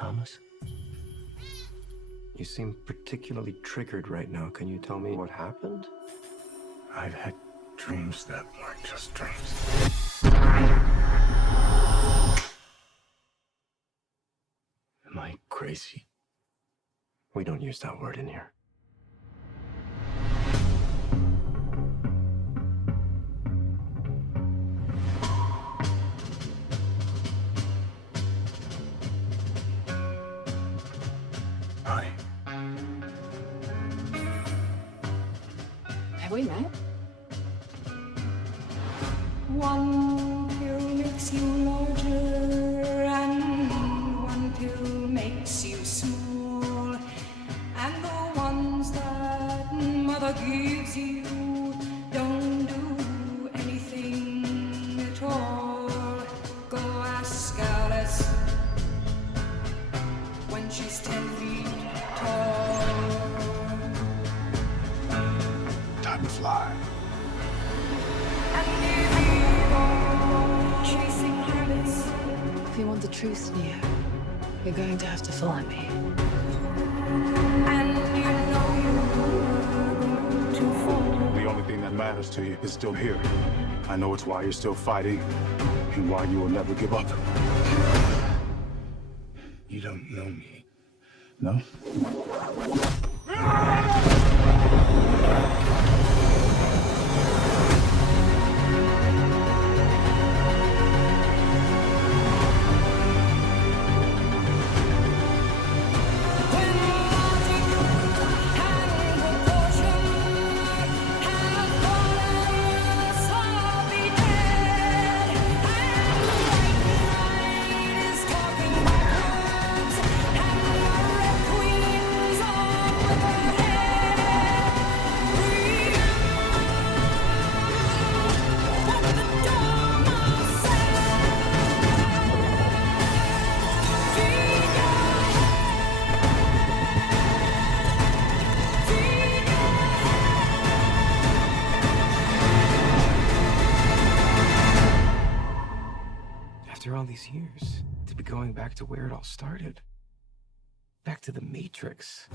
Thomas? You seem particularly triggered right now. Can you tell me what happened? I've had dreams that weren't just dreams. Am I crazy? We don't use that word in here. Hi. Have we met? One pill makes you larger, and one pill makes you small. And the ones that mother gives you don't do anything at all. Go ask Alice when she's 10 feet tall. Time to fly. If you want the truth, Neo, you're going to have to fly me. The only thing that matters to you is still here. I know it's why you're still fighting and why you will never give up. You don't know me. No? After all these years, to be going back to where it all started. Back to the Matrix.